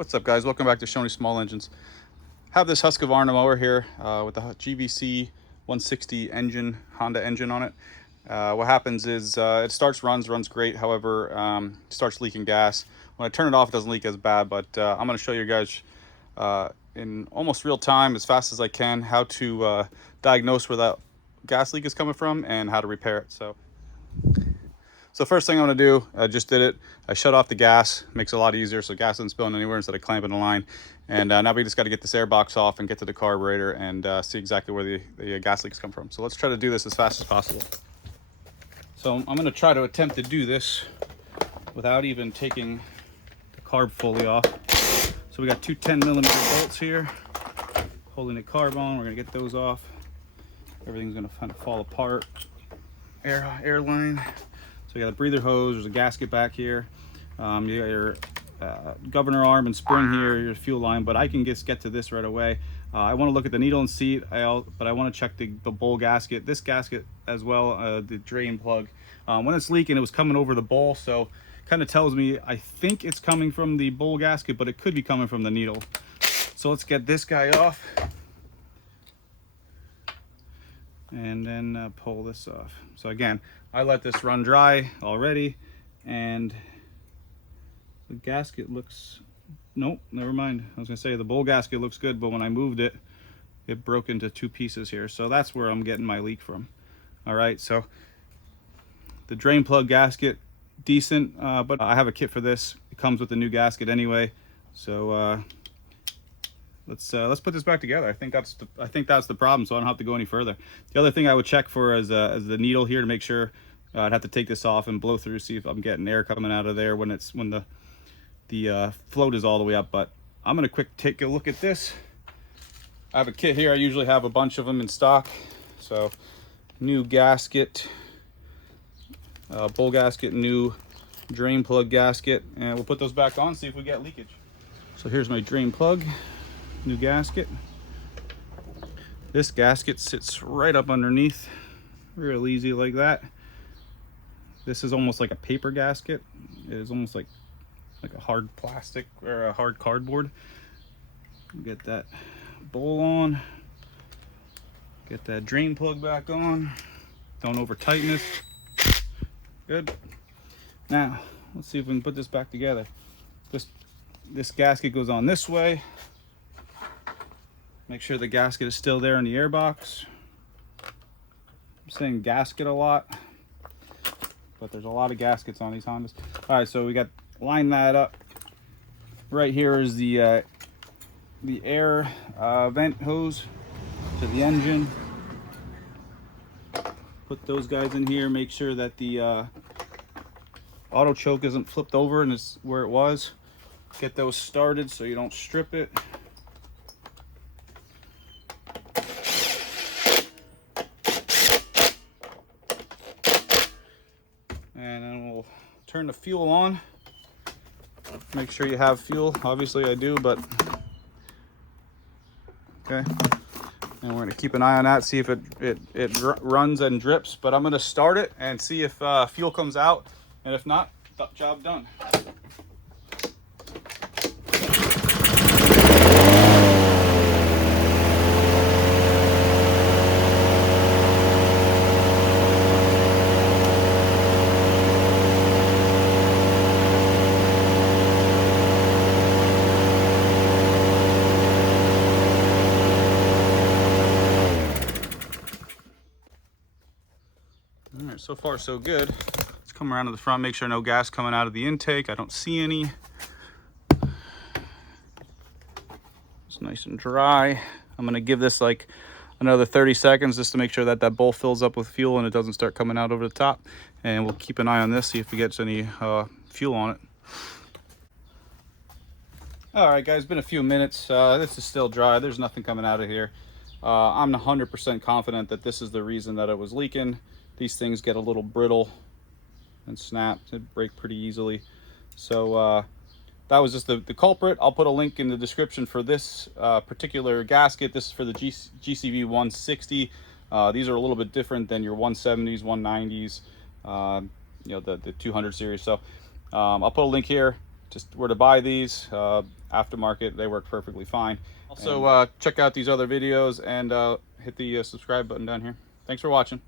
What's up, guys? Welcome back to Shoney Small Engines. Have this Husqvarna mower here with the GCV160 engine, Honda engine on it. What happens is it runs great. However, it starts leaking gas. When I turn it off, it doesn't leak as bad, but I'm going to show you guys in almost real time, as fast as I can, how to diagnose where that gas leak is coming from and how to repair it. So first thing I'm gonna do, I just did it. I shut off the gas, makes it a lot easier so gas isn't spilling anywhere instead of clamping the line. And now we just gotta get this air box off and get to the carburetor and see exactly where the gas leaks come from. So let's try to do this as fast as possible. So I'm gonna try to attempt to do this without even taking the carb fully off. So we got two 10mm bolts here, holding the carb on. We're gonna get those off. Everything's gonna kind of fall apart. Air line. So you got a breather hose, there's a gasket back here. You got your governor arm and spring here, your fuel line, but I can just get to this right away. I want to look at the needle and seat, but I want to check the bowl gasket, this gasket as well, the drain plug. When it's leaking, it was coming over the bowl, so kind of tells me I think it's coming from the bowl gasket, but it could be coming from the needle. So let's get this guy off. And then pull this off. So again, I let this run dry already, and the gasket looks, nope, never mind. I was gonna say the bowl gasket looks good, but when I moved it, it broke into two pieces here. So that's where I'm getting my leak from. All right, so the drain plug gasket, decent, but I have a kit for this. It comes with the new gasket anyway. So let's put this back together. I think that's the problem, so I don't have to go any further. The other thing I would check for is the needle here to make sure. I'd have to take this off and blow through, see if I'm getting air coming out of there when the float is all the way up. But I'm gonna take a look at this. I have a kit here. I usually have a bunch of them in stock. So new gasket, bowl gasket, new drain plug gasket, and we'll put those back on, see if we get leakage. So here's my drain plug. New gasket. This gasket sits right up underneath, real easy like that. This is almost like a paper gasket. It is almost like a hard plastic or a hard cardboard. Get that bowl on, get that drain plug back on. Don't over tighten this. Good. Now let's see if we can put this back together. This gasket goes on this way. Make sure the gasket is still there in the air box. I'm saying gasket a lot, but there's a lot of gaskets on these Hondas. All right, so we got line that up. Right here is the air vent hose to the engine. Put those guys in here. Make sure that the auto choke isn't flipped over and it's where it was. Get those started so you don't strip it. And then we'll turn the fuel on. Make sure you have fuel. Obviously I do, but okay. And we're gonna keep an eye on that, see if it runs and drips. But I'm gonna start it and see if fuel comes out, and if not, job done. All right, so far so good. Let's come around to the front, make sure no gas coming out of the intake. I don't see any. It's nice and dry. I'm gonna give this like another 30 seconds just to make sure that bowl fills up with fuel and it doesn't start coming out over the top. And we'll keep an eye on this, see if we get any fuel on it. All right, guys, been a few minutes. This is still dry. There's nothing coming out of here. I'm 100% confident that this is the reason that it was leaking. These things get a little brittle and snap. They break pretty easily. So that was just the culprit. I'll put a link in the description for this particular gasket. This is for the GCV160. These are a little bit different than your 170s, 190s, you know, the 200 series. So I'll put a link here. just were to buy these aftermarket, they work perfectly fine. Also, check out these other videos and hit the subscribe button down here. Thanks for watching.